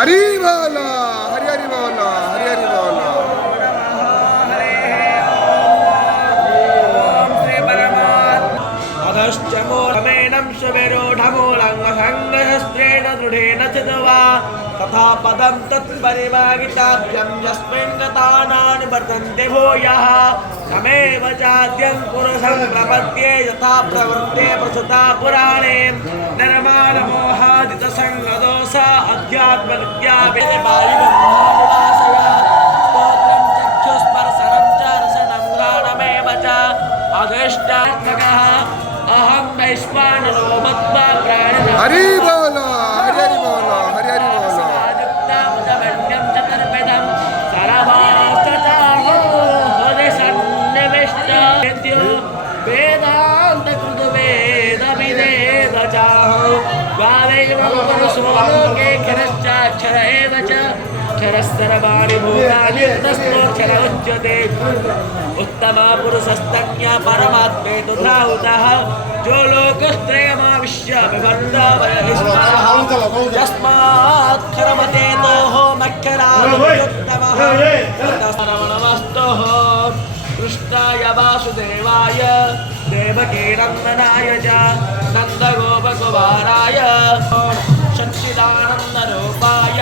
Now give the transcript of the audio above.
हरि बोलो, हरि हरि बोलो, हरि हरि बोलो। अधश्चमूलमेनं सुविरूढमूलङ्घसङ्गशस्त्रेण दृढेन चिद्वा तथा पदं तत्परिभागिताभ्यं यस्मिन् गतानानि वर्तन्ते भूयः तमेव चाद्यं पुरुषं प्रपद्ये यथा प्रवृत्ते प्रसुता पुराणे निर्माणमोहादितसङ्गदोष अध्यात्मनित्याभिवायुब्रह्मानिवासय स्तोत्रं चक्षुस्पर्शनं च रसनं घ्राणमेव च अधिष्ठात्मकः अहं वैश्वानरो मत्वा प्राणिनां हरि बोलो, हरि हरि बोलो, हरि हरि बोलो। युक्तामुदमन्यं चतुर्विधं सर्वास्तचाहो हृदिसन्निविष्टो वेदान्तकृतवेदविदेव चाहो द्वादैवं पुरुषो लोके क्षरश्चाक्षर एव च क्षरस्सर्वाणि भूतानि तस्माक्षर उच्यते उत्तमा पुरुषस्तज्ञा परमात्मेतु धाहुतः जो लोकत्रयमाविश्य विवर्तवय यस्मात्क्षरमतेतोः मक्षरादुत्तमः तस्सर्वणमस्तुः कृष्णाय वासुदेवाय देवकीनन्दनाय च नन्दगोपकुमाराय सच्चिदानन्दरूपाय